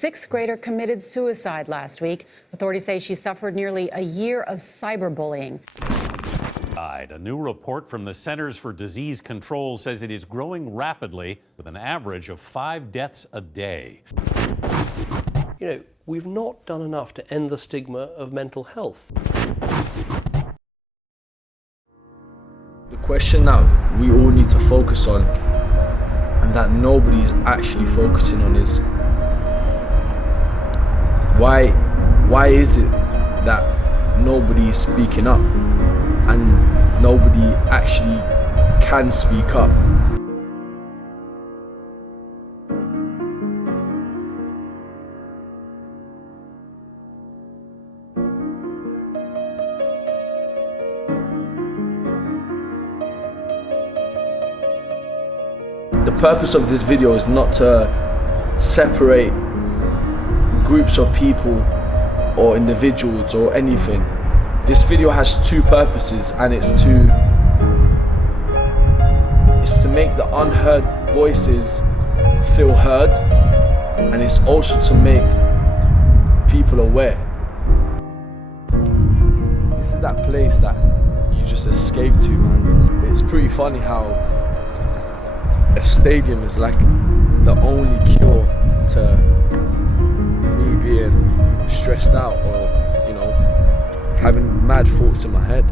sixth grader committed suicide last week. Authorities say she suffered nearly a year of cyberbullying. A new report from the Centers for Disease Control says it is growing rapidly, with an average of 5 deaths a day. You know, we've not done enough to end the stigma of mental health. The question that we all need to focus on, and that nobody's actually focusing on, is why is it that nobody is speaking up and nobody actually can speak up? The purpose of this video is not to separate groups of people or individuals or anything. This video has two purposes, and it's to make the unheard voices feel heard, and it's also to make people aware. This is that place that you just escape to, man. It's pretty funny how a stadium is like the only cure to me being stressed out or, you know, having mad thoughts in my head.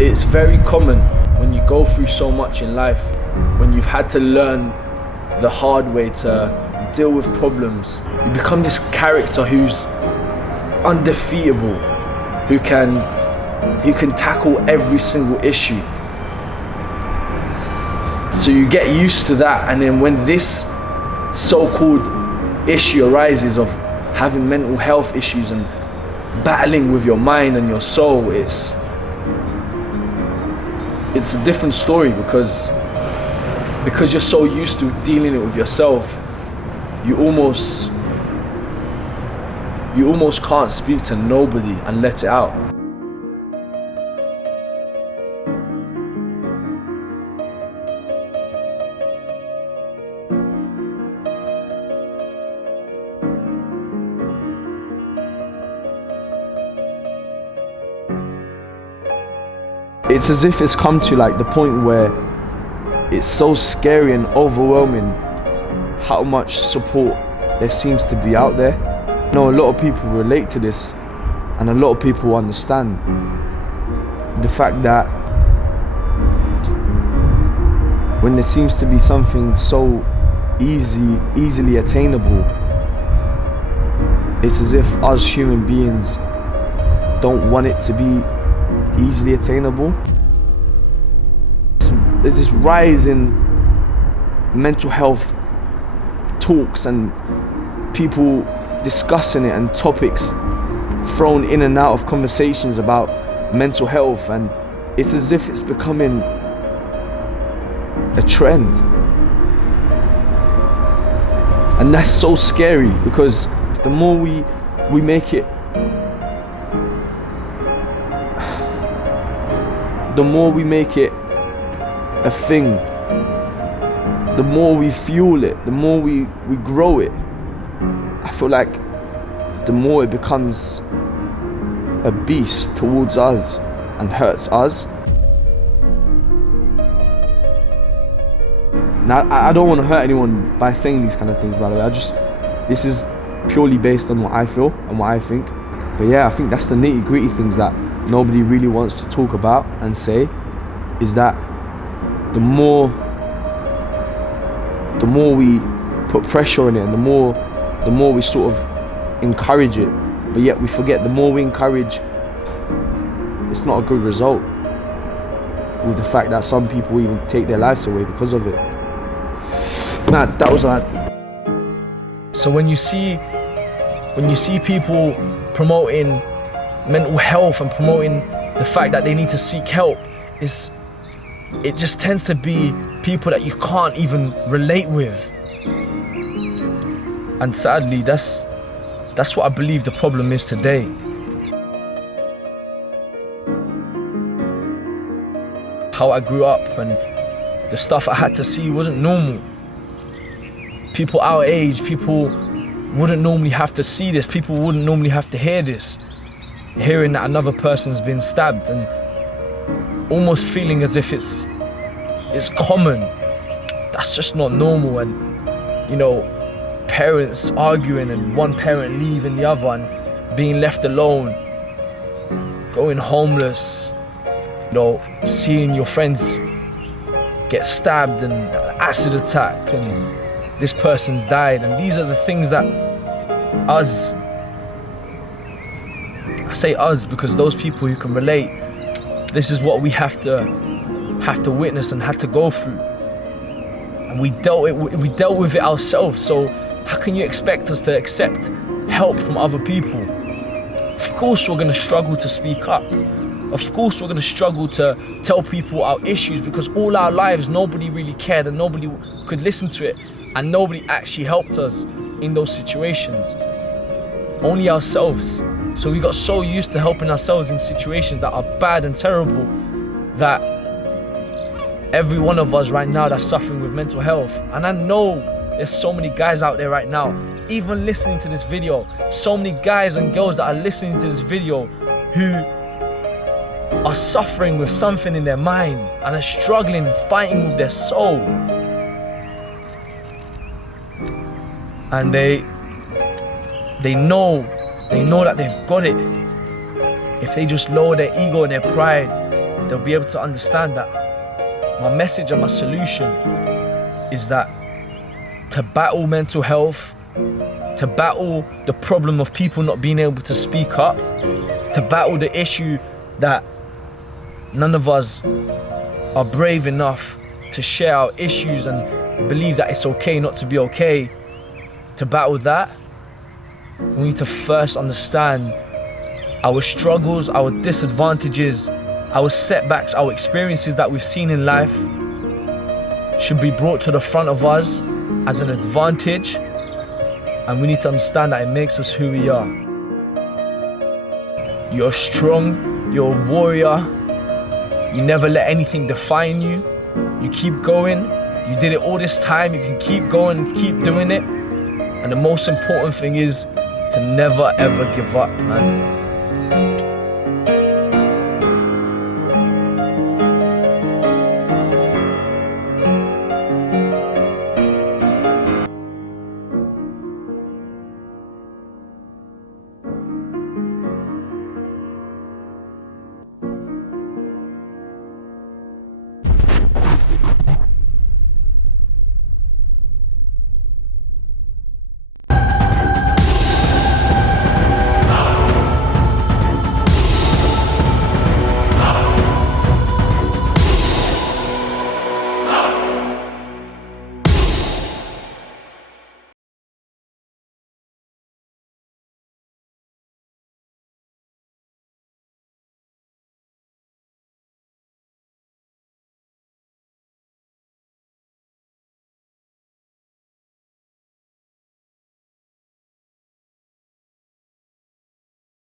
It's very common when you go through so much in life, when you've had to learn the hard way to deal with problems. You become this character who's undefeatable, who can tackle every single issue. So you get used to that, and then when this so-called issue arises of having mental health issues and battling with your mind and your soul, it's a different story, because you're so used to dealing it with yourself, you almost can't speak to nobody and let it out. It's as if it's come to like the point where it's so scary and overwhelming how much support there seems to be out there. I know a lot of people relate to this, and a lot of people understand the fact that when there seems to be something so easily attainable, it's as if us human beings don't want it to be easily attainable. There's this rise in mental health talks and people discussing it, and topics thrown in and out of conversations about mental health, and it's as if it's becoming a trend. And that's so scary, because the more we make it, the more we make it a thing, the more we fuel it, the more we grow it, I feel like the more it becomes a beast towards us and hurts us. Now, I don't want to hurt anyone by saying these kind of things, by the way. This is purely based on what I feel and what I think. But yeah, I think that's the nitty-gritty things that nobody really wants to talk about and say, is that the more we put pressure on it, and the more we sort of encourage it, but yet we forget the more we encourage, it's not a good result, with the fact that some people even take their lives away because of it. Man, that was like... So when you see people promoting mental health and promoting the fact that they need to seek help, it just tends to be people that you can't even relate with. And sadly, that's what I believe the problem is today. How I grew up and the stuff I had to see wasn't normal. People our age, people wouldn't normally have to see this. People wouldn't normally have to hear this. Hearing that another person's been stabbed and almost feeling as if it's common. That's just not normal. And, you know, parents arguing and one parent leaving the other and being left alone, going homeless, you know, seeing your friends get stabbed and acid attack and this person's died. And these are the things that us, I say us because those people who can relate, this is what we have to witness and had to go through. And we dealt with it ourselves, so how can you expect us to accept help from other people? Of course we're going to struggle to speak up. Of course we're going to struggle to tell people our issues, because all our lives nobody really cared and nobody could listen to it, and nobody actually helped us in those situations. Only ourselves. So we got so used to helping ourselves in situations that are bad and terrible that every one of us right now that's suffering with mental health, and I know there's so many guys out there right now, even listening to this video, so many guys and girls that are listening to this video who are suffering with something in their mind and are struggling, fighting with their soul. And they know that they've got it. If they just lower their ego and their pride, they'll be able to understand that my message and my solution is that to battle mental health, to battle the problem of people not being able to speak up, to battle the issue that none of us are brave enough to share our issues and believe that it's okay not to be okay, to battle that, we need to first understand our struggles, our disadvantages, our setbacks, our experiences that we've seen in life should be brought to the front of us as an advantage, and we need to understand that it makes us who we are. You're strong, you're a warrior, you never let anything define you, you keep going, you did it all this time, you can keep going, keep doing it, and the most important thing is to never ever give up, man.